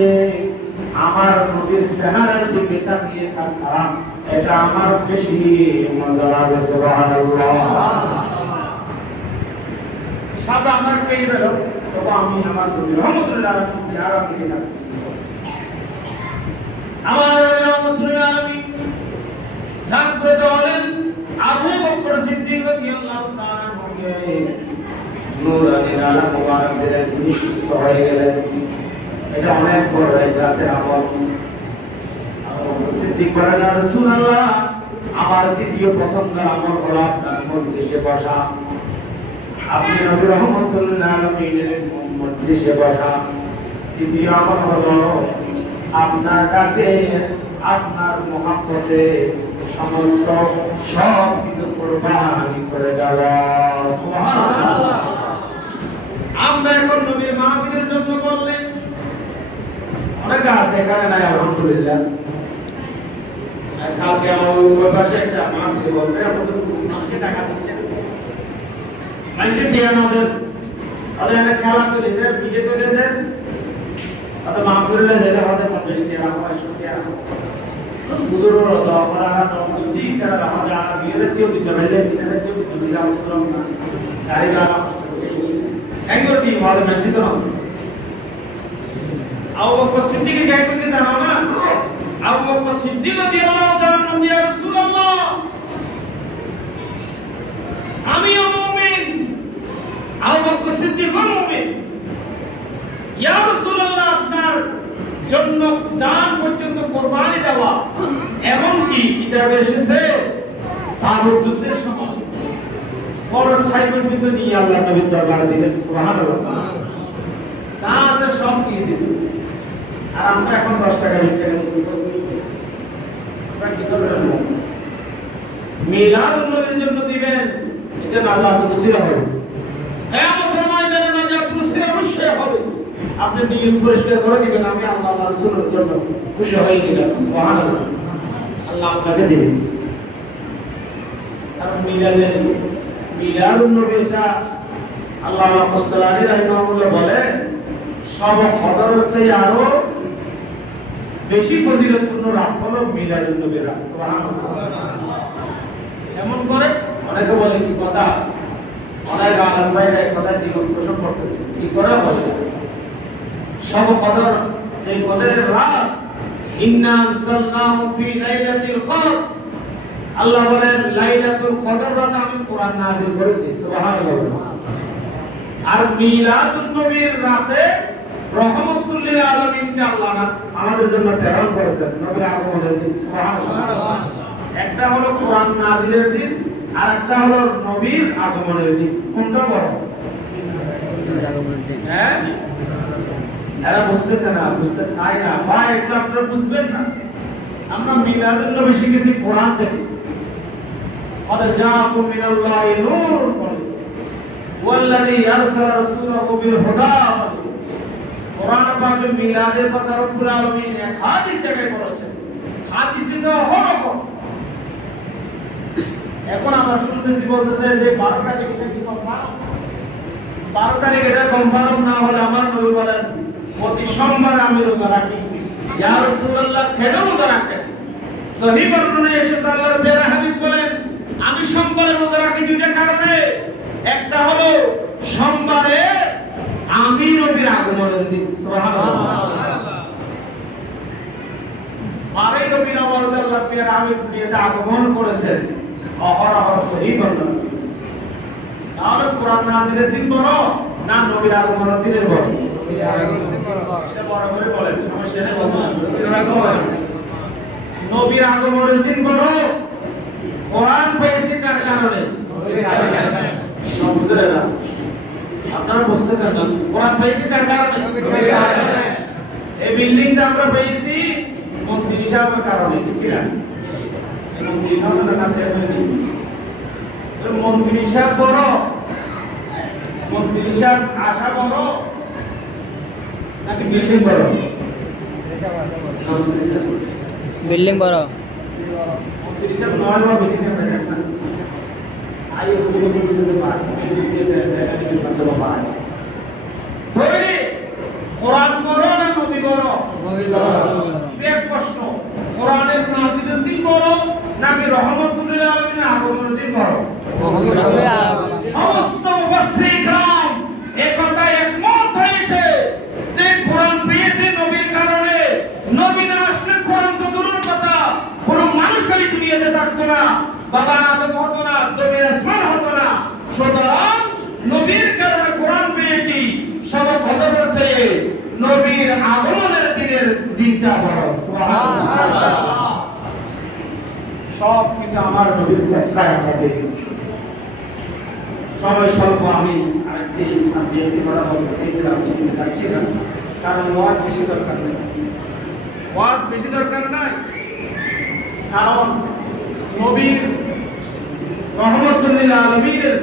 আমার নবীর চেহারার দিকে তাকিয়ে থাকতাম, এটা আমার বেশি মজা লাগে। সুবহানাল্লাহ। সাপ আমার পেয়ে গেল, তবে আমি আমার নবী রহমাতুল্লিল আলামিন চেহারার দিকে তাকাই। আমার রহমাতুল্লিল আলামিন জাগ্রত হলেন। আবু বকর সিদ্দিক রাদিয়াল্লাহু তাআলা কে মাধ্যমে নূরানি আলা মুবারক দিলেন, তিনি সুস্থ হয়ে গেলেন। এটা অনেক বড় এক রাতের আমল। সিদ্দিক বলেন, ইয়া রাসূলুল্লাহ, আমার তৃতীয় পছন্দের আমল হলো আপনার মজলিসে বসা। আপনি নবী রাহমাতুল্লিল আলামিনের মজলিসে বসা। তৃতীয় আমল হলো আপনার ডাকে, আপনার মহব্বতে সমস্ত সব কিছু কুরবানি করে দেওয়া। সুবহানাল্লাহ। আমরা এখন নবীর মাহফিলের জন্য বললে অনেকে আছে, এখানে নাই আলহামদুলিল্লাহ। কালকে আমার ওই পাশে একটা মাহফিল বলতে আমাদের মানুষে টাকা দিচ্ছে, মানুষের ঠিক আমাদের ওদের একটা খেলা তুলে দেয়, বিয়ে তুলে দেয়, অত মাহফিলে যেতে আমাদের 50 টাকা 100 টাকা বুজুর্গ দাও করা দাও ঠিক তারা আমাদের আনা বিয়ে কেউ দিতে পারলে দিতে কেউ দিতে দিতে আমরা না গাড়ি গাড়া একবার কি বলে মানছি তো আবু বকর সিদ্দিকের গায়ে তুমি জানো না? আবু বকর সিদ্দিক রাদিয়াল্লাহু তাআলা নবী রাসূলুল্লাহ, আমিও মুমিন, আবু বকর সিদ্দিকও মুমিন। ইয়া রাসূলুল্লাহ, আপনার জন্য জান পর্যন্ত কুরবানি দেওয়া, এমন কি কিতাবে এসেছে তাবুক যুদ্ধের সময় বড় সাইকেল যুদ্ধ নিয়ে আল্লাহ নবীর দরবারে দিলেন। সুবহানাল্লাহ। সাহসে সব দিয়ে দিল। আর আমরা এখন 10 টাকা 20 টাকা আমরা কি করব? মিলাদ নবীর জন্য দিবেন, এটা নাজাত নসিব হবে। কিয়ামতের ময়দানে নাজাত নসিব অবশ্যই হবে। আপনি নিয়ত পরিষ্কার করে দিবেন, আমি আল্লাহ আল্লাহ রাসূলের জন্য খুশি হয়ে গেলাম। সুবহানাল্লাহ। আল্লাহ আপনাকে দিবেন। কারণ মিলাদুন নবীটা আল্লামা মুস্তালানি রাহিমাহুল্লাহ বলেন সব কদরের চেয়ে আরো বেশি ফজিলতপূর্ণ রাত হলো মিলাদুন নবীর রাত। সুবহানাল্লাহ। এমন করে অনেকে বলে কি কথা, অনেক আলেম ভাইরা এই কথা দ্বিমত পোষণ করতেছে, কি করে বলে সব কদর সেই কদরের রাত, ইন্না আনসালনাহু ফি লাইলাতিল কদর, আল্লাহ বলেন লাইলাতুল কদর রাতে আমি কোরআন নাযিল করেছি। সুবহানাল্লাহ। আর মিলাদুন নবীর রাতে রহমাতুল লিল আলামিনকে আল্লাহ আমাদের জন্য প্রেরণ করেছেন, নবীর আগমনের দিন। সুবহানাল্লাহ। একটা হলো কোরআন নাযিলের দিন, আর একটা হলো নবীর আগমনের দিন। কোনটা বড়? নবীর আগমনের দিন। হ্যাঁ, এরা বুঝতেছে না, বুঝতে চায় না, ভাই এগুলো আপনারা বুঝবেন না। আমরা মিলাদুন নবী শিখেছি কোরআন থেকে। قد جاءكم من الله نور والذي ارسل رسوله بالهدى। কোরআন পাকে মিলাদের কথা রব্বুল আলামিন এক হাদিস জায়গায় বলেছেন, হাদিসে তো অহরহ। এখন আমরা শুনতেছি বলতেছে যে 12 তারিখ এটা কি কনফার্ম, 12 তারিখ এটা কনফার্ম না হলে আমার নবী বলেন প্রতি সোমবার আমি রোজা রাখি। ইয়া রাসূলুল্লাহ, কেন রোজা রাখেন? সহিহ বর্ণনায় এসেছে আল্লাহর প্রিয় হাবিব বলেন আমি সোমবারে রোজা রাখি দুইটা কারণে। একটা হলো সোমবারে আমি নবীর আগমনের দিন। সুবহানাল্লাহ। বারে নবীর আওয়াজ আল্লাহর প্রিয় হাবিব দুনিয়াতে আগমন করেছেন, অহরহ সহিহ বর্ণনা। তাহলে কোরআন নাযিলের দিন বড় না নবীর আগমনের দিনের বড়? নবীর আগমনের দিন বড়। এটা বড় করে বলেন, সমস্যা নেই। নবীর আগমনের দিন বড়। কোরআন পেয়েছি কার কারণে? বুঝলেন না? আপনারা বুঝতেছেন না? কোরআন পেয়েছি কার কারণে? এই বিল্ডিংটা আমরা পেয়েছি মন্ত্রী সাহেবের কারণে, ঠিক না? এই মন্ত্রী সাহেবের কাছে মন্ত্রী সাহেব বড়, মন্ত্রী সাহেব আশা বড় নাকি বিল্ডিং বড়? বিল্ডিং বড়। মন্ত্রী সাহেব নয় বা বিল্ডিং এর না আইয়ে বলে বলে বাদ বিল্ডিং এর দেখা বাদ তৈরি। কোরআন বড় না নবী বড়? নবী বড়। এক প্রশ্ন, কোরআনের নাযিলের দিন বড় নাকি রহমাতুল লিল আলামিনের আগমনের দিন বড়? সমস্ত মুফাসসির کرام এই কথায় একমত হয়েছে যে কোরআন পেয়েছে নবীর কারণে। নবী না আসলে কোরআন তো দূরের কথা, কোনো মানুষই দুনিয়াতে থাকতো না, বাবা আদম হতো না, জমির আসমান হতো না। সুতরাং তিনটা বড় সুবহানাল্লাহ। সব কিছু আমার নবীর সদকায় আমরা পেয়ে গেছি। সময় স্বল্প আমি আরেকটি কথা বলতে চাইছিলাম কিন্তু যাচ্ছি না, কারণ ওয়াজ বেশি দরকার নেই। ওয়াজ বেশি দরকার নাই, কারণ নবীর রহমতুল লিল আলামিনের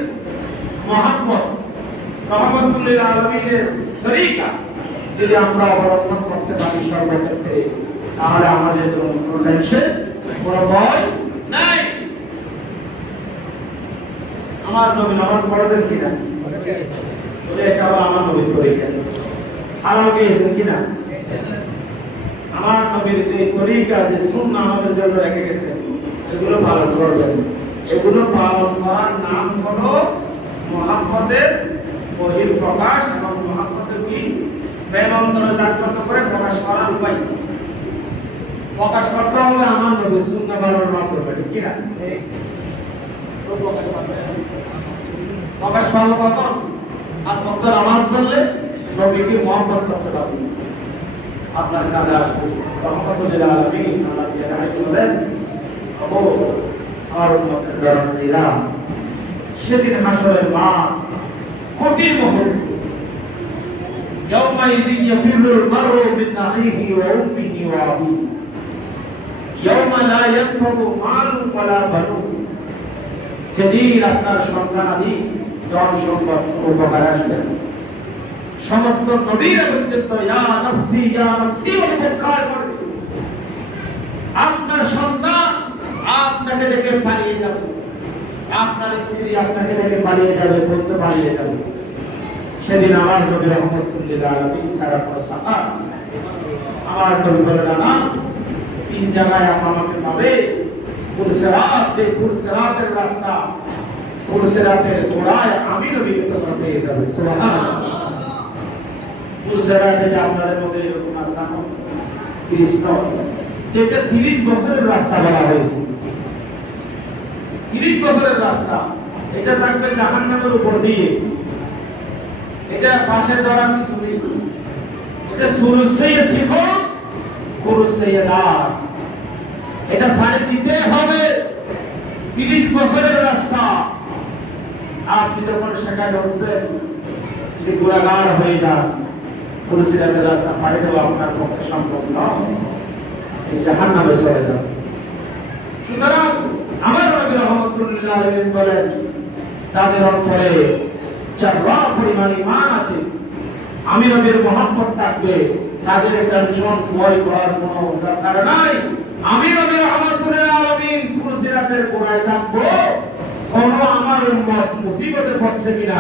মহব্বত, রহমতুল লিল আলামিনের তরিকা যদি আমরা অবলম্বন করতে পারি সর্বক্ষেত্রে, তাহলে আমাদের কোনো টেনশন, কোনো ভয় নাই। আমার নবী নামাজ পড়েছেন কিনা? বলে এটা হলো আমার নবীর তরিকা। হালাল পেয়েছেন কিনা? আমার নবীর যে তরিকা, যে সুন্নাহ আমাদের জন্য রেখে গেছেন, এগুলো পালন করবেন। এগুলো পালন করার নাম হলো মহব্বতের বহিঃপ্রকাশ এবং মহব্বতের কি প্রেম অন্তরে জাগ্রত করে প্রকাশ করার উপায়। প্রকাশ করতে হবে আমার নবীর সুন্নাহ পালনের মাধ্যমে, ঠিক কিনা? তো প্রকাশ পালন কখন? আজ ওয়াক্ত নামাজ পড়লে নবীকে মহব্বত করতে হবে, আপনার কাজে আসবে। রহমতুল লিল আলামিন আল্লাহ জানাই বলেন, ও আমার উম্মতের দরদিরা, সেদিন হাসরের মাঠ কঠিন মুহূর্ত। ইয়াউমাইযিন ইয়াফিরুল মারউ মিন আখিহি ওয়া উম্মিহি ওয়া আবিহি ইয়াউমা লা ইয়ানফাউ মালুন ওয়ালা বানুন। যেদিন আপনার সন্তানাদি ধন সম্পদ উপকার আসবে, সমস্ত নবীরা পর্যন্ত ইয়া নফসি বলে চিৎকার করবে। আপনার সন্তান আপনাকে দেখে পালিয়ে যাবে, আপনার স্ত্রী আপনাকে দেখে পালিয়ে যাবে, বলতে পালিয়ে যাবে। সেদিন আমার নবী রহমতুল লিল আলামিন ছাড়া কোনো সাহাব, আমার নবী বলেন আনাস, তিন জায়গায় আমাকে পাবে। পুরসিরাত, যে পুরসিরাতের রাস্তা, পুরসিরাতের গোড়ায় আমি নবীকে তোমরা পেয়ে যাবে। সুবহানাল্লাহ। পুরসিরাতে যে আপনাদের মধ্যে এরকম রাস্তা নয়, কৃষ্ণ যেটা 30 বছরের রাস্তা বলা হয়েছে, 30 বছরের রাস্তা, এটা থাকবে জাহান্নামের উপর দিয়ে। এটা পাশে ধরা কিছু নেই, এটা শুরু থেকে শিখো, খুরুজ থেকে দাঁড়। এটা পাড়ি দিতে হবে 30 বছরের রাস্তা। আপনি যখন সেখানে উঠবেন, যদি গুণাগার হয়ে যান, পুরসিরাতের রাস্তা পাড়ি দেওয়া আপনার পক্ষে সম্ভব নয়, জাহান্নামে চলে যান। সুতরাং আমার নবী রহমতুল লিল আলামিন বলেন, যাদের অন্তরে চারবা পরিমাণ ঈমান আছে, আমি নবীর মহব্বত থাকবে, তাদের টেনশন ভয় করার কোনো দরকার নাই। আমি নবী রহমতুল লিল আলামিন পুরসিরাতের গোড়ায় থাকবো, কোন আমার উম্মত মুসিবতে পড়ছে কিনা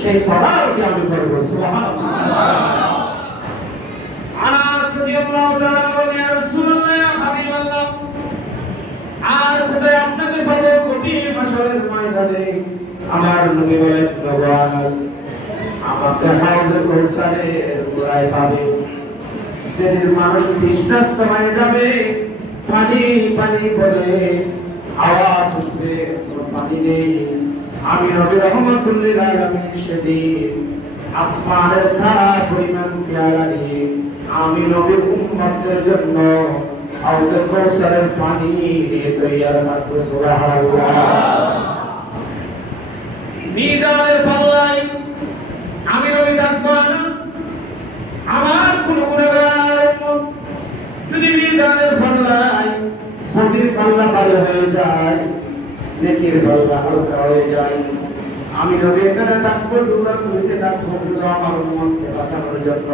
সেই তদারকি আমি করব। সুবহানাল্লাহ। আনাস রাদিয়াল্লাহু তাআলা বলেন, ইয়া রাসূলুল্লাহ, ইয়া হাবিবাল্লাহ, আর কোথায় আপনাকে পাবো কঠিন হাসরের ময়দানে? আমার নবী বলেন, আনাস, আমাকে হাউজে কৌসারের গোড়ায় পাবে। যেদিন মানুষ তৃষ্ণার্ত হয়ে যাবে, পানি পানি বলে আওয়াজ উঠবে, পানি নেই, আমি নবী রহমতুল লিল আলামিন সেদিন আসমানের তারা পরিমাণ পেয়ালা নিয়ে আমি নবীর উম্মতদের জন্য হাউজে কৌসারের পানি নিয়ে তৈয়ার থাকবো। সুবহানাল্লাহ। মিজানের পাল্লায় আমি নবী থাকবো। আমার কোন গুনাহগার উম্মত যদি মিজানের পাল্লায় কোটির পাল্লা ভালো হয়ে যায়, নেকির পাল্লা হালকা হয়ে যায়, আমি নবী এখানে থাকবো, দূরে দূরে থাকবো, শুধু আমার উম্মতকে বাঁচানোর জন্য।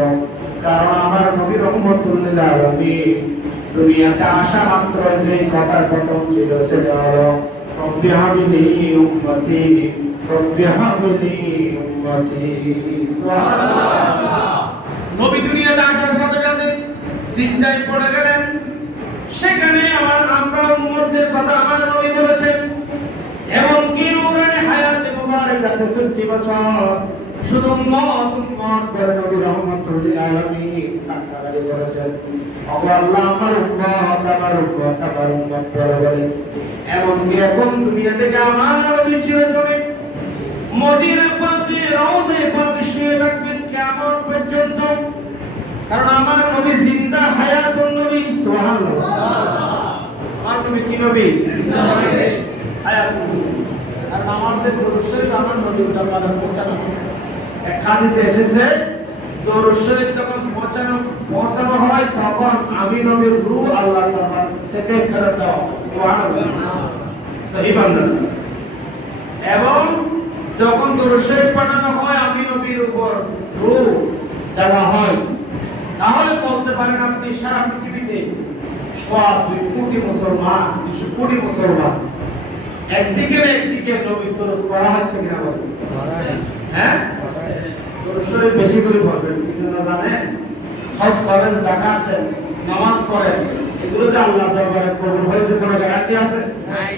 কারণ আমার নবী রহমতুল লিল আলামিন দুনিয়াতে আসা মাত্র যে কথার প্রথম ছিল, সেটা হলো রব্বি হাবলি উম্মতি, রব্বি হাবলি উম্মতি। সুবহানাল্লাহ। নবী দুনিয়াতে আসার সাথে সাথে সিজদায় পড়ে গেলেন, সেখানে আমরা উম্মতদের কথা আমার নবী বলেছেন। এমনকি নূরানি হায়াতে মুবারাকাতে 60 বছর শুধু উম্মত করে নবী রহমতুল লিল আলামিন কান্নাকাটি করেছেন, ওগো আল্লাহ, আমার উম্মত, আমার উম্মত, আমার উম্মত বলে। এমনকি এখন দুনিয়া থেকে আমার নবী চিরতরে মদিনা পাকে রওজে পাক শুয়ে থাকবেন কিয়ামত পর্যন্ত। কারণ আমার নবী জিন্দা হায়াতুন নবী সুবহানাল্লাহ। আমার নবী কি নবী? আয়াত। আর আমাদের দরুদ শরীফ আমার নবীর দরবারে পৌঁছানো। এক হাদিসে এসেছে দরুদ শরীফ যখন পৌঁছানো হয় তখন আমি নবীর রূহ আল্লাহ দরবার থেকে ফেরত দেওয়া হয়। সুবহানাল্লাহ। সহিহ বর্ণনা। এবং যখন দরুদ শরীফ পাঠানো হয় আমি নবীর উপর রূহ দেওয়া হয়, তাহলে বলতে পারেন আপনি সারা পৃথিবীতে 2 কোটি মুসলমান, 200 কোটি মুসলমান একদিকে নবীর দরুদ পড়া হচ্ছে কিনা বলেন? হ্যাঁ, দরুদ শরীফ বেশি করে পড়বেন। কি জন্য জানেন? হজ করেন, যাকাত দেন, নামাজ পড়েন, এগুলোতে আল্লাহ দরবারে কবুল হয়েছে কোনো গ্যারান্টি আছে? নাই।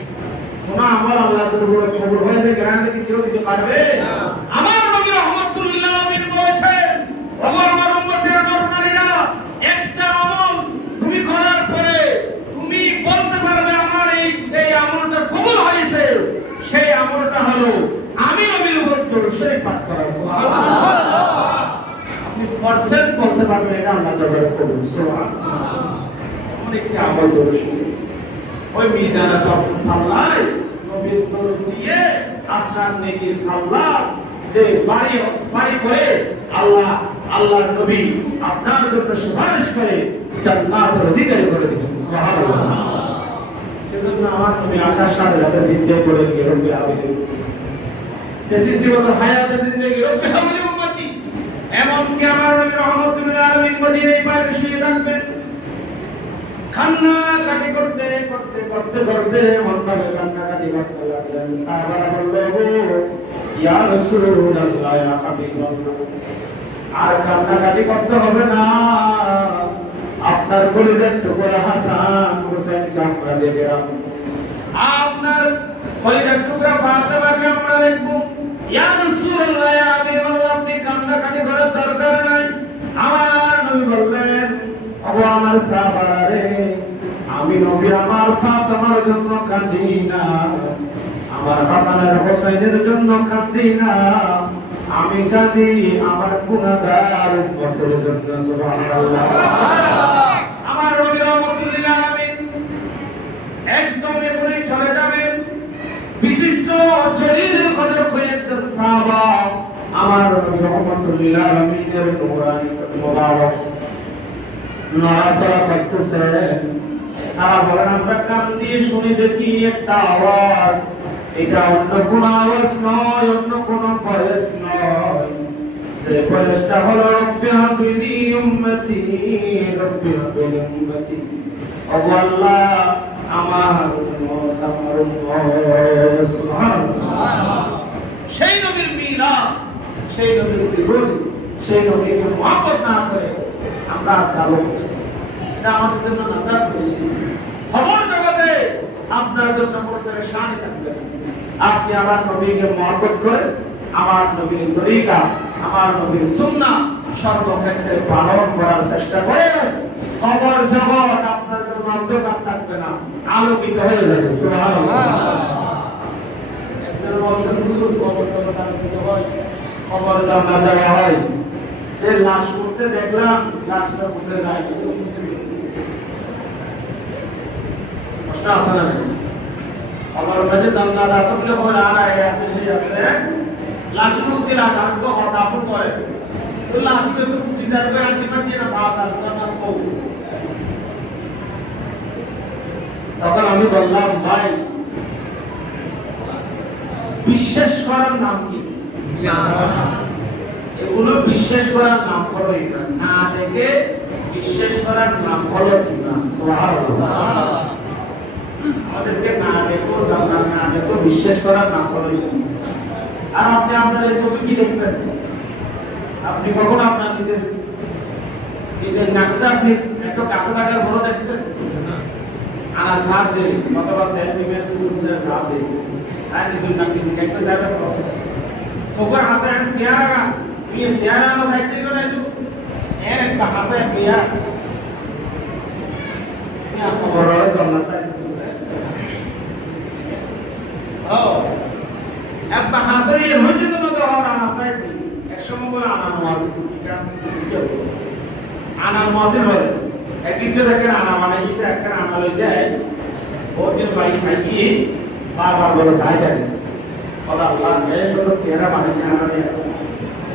কোন আমল আল্লাহ দরবারে কবুল হয়েছে গ্যারান্টি কি কেউ দিতে পারবে? আমার নবী রাহমাতুল লিল আলামিন বলেছেন, আমার উম্মতের নারীরা একটা আমল তুমি করার পরে তুমি বলতে পারবে আমার এই আমলটা কবুল হয়েছে, সেই আমলটা হলো আমি নবীর উপর দরুদ শরীফ পাঠ করা। সুবহানাল্লাহ। আপনি পারসেন্ট বলতে পারবেন এটা আল্লাহ দরবারে কবুল। সুবহানাল্লাহ। অনেকটা আমল দরুদ শরীফ ওই মিজানের পাল্লায় নবীর দরুদ দিয়ে আপনার নেকির পাল্লা যে বাড়ি করে আল্লাহর নবী আপনার জন্য সুপারিশ করে জান্নাতের অধিকারী করে দিবেন। সুবহানাল্লাহ। সেজন্য আমার নবী আসার সাথে সাথে সিদ্ধে পড়ে গিয়ে রব্বি হাবিবি তেসিদ্ধি বছর হায়াতে জিন্দেগি রব্বি হাবিবি উম্মতি, এমন কি আমার নবী রাহমাতুল লিল আলামিন মদিনায় পায়ে শুয়ে থাকবেন, কান্নাকাটি করতে মনভাবে কান্নাকাটি করতে লাগলেন। সাহাবারা বলল, ইয়া রাসূলুল্লাহ, ইয়া হাবিবাল্লাহ, আর কান্নাকাটি করতে হবে না, আপনার কলিজার টুকরা হাসান হোসেনকে আমরা দেখলাম, আপনার কলিজার টুকরা ফাতেমাকে আমরা দেখব। ইয়া রাসূলুল্লাহ, ইয়া হাবিবাল্লাহ, আপনি কান্নাকাটি করার দরকার নাই। আমার নবী বললেন, ও আমার সাহাবারা রে, আমি নবী আমার ফাতেমার জন্য কাঁদি না, আমার হাসানের হোসেনের জন্য কাঁদি না, আমি কাঁদি আমার গুনাহগার উম্মতের জন্য। সুবহানাল্লাহ। আমার নবী রাহমাতুল লিল আলামিন একদম এমনি চলে যাবেন। বিশিষ্ট জলিল কদর কয়েকজন সাহাবা আমার নবী রাহমাতুল লিল আলামিনের নূরানি মুবারক নড়াচড়া করতেছেন। তারা বলেন, আমরা কান দিয়ে শুনি দেখি একটা আওয়াজ, এটা অন্য কোন আওয়াজ নয়, অন্য কোন ভয়েস নয়, যে ভয়েসটা হলো রব্বি হাবিলি উম্মতি, রব্বি হাবিলি উম্মতি। ও আল্লাহ, আমার উম্মত, আমার উম্মত। সুবহানাল্লাহ। সেই নবীর মিলাদ, সেই নবীর জীবন, সেই নবীকে মহব্বত না করে আমরা চালু, এটা আমাদের জন্য নাজাত হয়েছে। খবর জগতে আপনার জন্য কোনো পেরেশানি থাকবে না। আপনি আমার নবীকে মহব্বত করে আমার নবীর তরিকা, আমার নবীর সুন্নাহ সর্বক্ষেত্রে পালন করার চেষ্টা করেন, খবর জগৎ আপনার জন্য অন্ধকার থাকবে না, আলোকিত হয়ে যাবে। সুবহানাল্লাহ। একজন বলছেন, হুজুর খবর জগৎ আলোকিত হয়, খবর জান্নাত দেওয়া হয়, যে লাশ করতে দেখলাম লাশটা মুছে যায়, প্রশ্ন আছে না? খবর কাছে জান্নাত আছে বলে হয়, আর আছে সেই আছে, লাশ করতে লাশ আনবো দাফন করে, তো লাশকে তো ফ্রিজার করে আনতে পারছি না, ভাত আর জান্নাত খাও। তখন আমি বললাম, ভাই বিশ্বাস করার নাম কি? এগুলো বিশ্বাস করার নাম হলো ইমান, না দেখে বিশ্বাস করার নাম হলো ইমান। সুবহানাল্লাহ। আমাদেরকে না দেখো, জান্নাত না দেখো, বিশ্বাস করার নাম হলো ইমান। আর আপনি আপনার এই ছবি কি দেখবেন? আপনি কখনো আপনার নিজের নাকটা আপনি এত কাছে লাগার বড় দেখছেন? আনা সাথ দেবে অথবা সেলফিমের দুধের সাথ দেবে, আর নিজের নাক নিজে একটা জায়গা সব সবার হাসে আর সিয়ারা ये सियारा नो साइड को नहीं तो एक कहां से किया क्या खबर है जल्ला साइड से ओ अब कहां से ये मस्जिद में तो और आना साइड एक समय बोला आना नमाज क्या चलो आना नमाज है কিছু দেখেন আনা মানে যদি একটা আনা লই যায় ওদের বাড়ি খাইয়ে বারবার বলে চাই যায় খোদা আল্লাহ এই সব চেহারা বানিয়ে আনা দেয়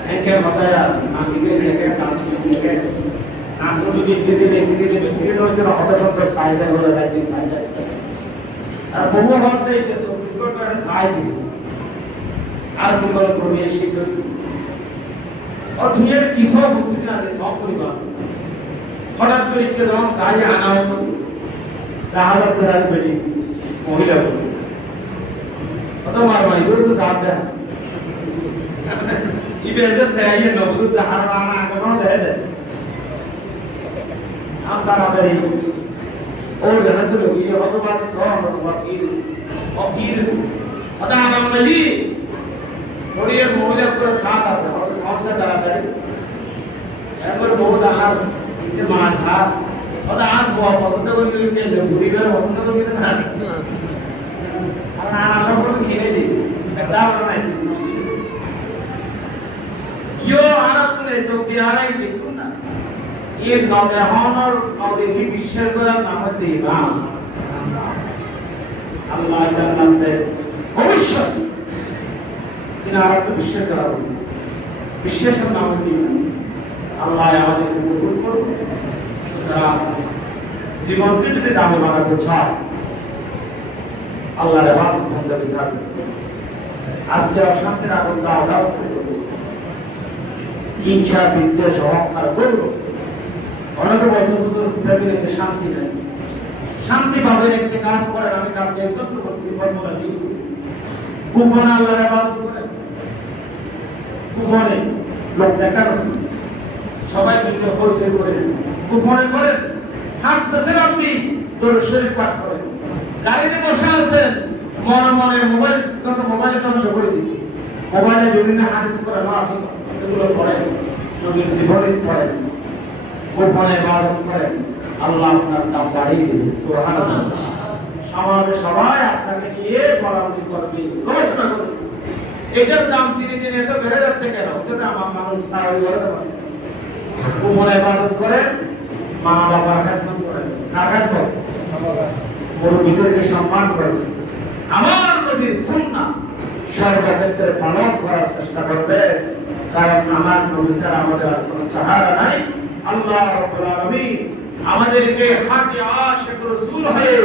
একে মাথায় না দিবে একে কান দিবে নাম যদি দিতে বেশি হচ্ছে না হঠাৎ শব্দ চাই যায় বলে যায় দিন চাই যায় আর বহু হতে যে সুপ্রিম কোর্ট একটা চাই দিবে আর কি বলে তুমি এসে और दुनिया की सब बुद्धि ना दे सब परिवार हठाৎ করে কে যখন চাই আনা হতো তাহলে তার বেটি মহিলা বলে কত মার ভাই বলে তো সাথ দেয় ইবেজত দেয় ये নবজুদ হার আনা কেমন দেয় দেয় हम তাড়াতাড়ি और জানা से लोग ये হতো বাদ সব वकील হতা আগাম নলি ওরিয়ে মহিলা পুরো সাথ আছে আর সমস্যা তাড়াতাড়ি একবার বহুত আর ইতে মার সাথ ওটা আর বড় পছন্দ করে নিলে বুড়ি করে পছন্দ করে না আর না আশা করে কিনে দিই একটা নাই ইয়ো আর তুলে সব দিহারাই দেখুন না ये नौदेहन और नौदेही विश्व করে নাম দেবা আল্লাহ জান্নাতে অবশ্যই কিনারা তো বিশ্বাস করা হবে বিশ্বাসের নাম দিন আল্লাহ আমাদেরকে কবুল করুন সুতরাং জীবনকে যদি দামে বানাতে চায় আল্লাহর ইবাদত বন্ধ বিচার আজকে অশান্তির আগুন দাও দাও হিংসা বিদ্বেষ অহংকার করলো অনেক বছর বছর ফ্যামিলিতে শান্তি নেই শান্তি পাবেন একটি কাজ করেন আমি কালকে একত্র করছি ফর্মুলা দিয়েছি কুফনে আল্লাহর ইবাদত করেন কুফনে লোক দেখানো সবাই মিলে পরিচয় করে কুফনে করেন হাঁটতেছেন আপনি দরুদ শরীফ পাঠ করেন গাড়িতে বসে আছেন মনে মনে মোবাইলে ধ্বংস করে দিয়েছি মোবাইলে বিভিন্ন হাদিস করে আছে এগুলো পড়েন নবীর জীবনী পড়েন গোপনে ইবাদত করেন আল্লাহ আপনার দাম বাড়িয়ে দেবে সুবহানাল্লাহ সমাজে সবাই আপনাকে নিয়ে বলাবলি করবে গবেষণা করবে এটার দাম দিনে দিনে এত বেড়ে যাচ্ছে কেন এটা আমার মানুষ সারা বলে দেবে গোপনে ইবাদত করেন মা বাবার খেদমত করেন কার খেদমত মুরব্বিদেরকে সম্মান করেন আমার নবীর সুন্নাহ সর্বক্ষেত্রে পালন করার চেষ্টা করবে কারণ আমার নবী ছাড়া আমাদের আর কোনো সাহারা নাই আল্লাহ রাব্বুল আলামিন আমাদেরকে খাঁটি আশিক রাসূল হয়ে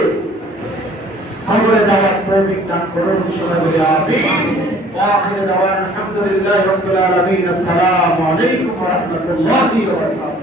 খবরে দাওয়াত তৌফিক দান করুন সবাই বলি আমিন ওয়া আখির দাওয়ানা আলহামদুলিল্লাহি রাব্বিল আলামিন আসসালামু আলাইকুম ওয়া রাহমাতুল্লাহি ওয়া বারাকাতুহু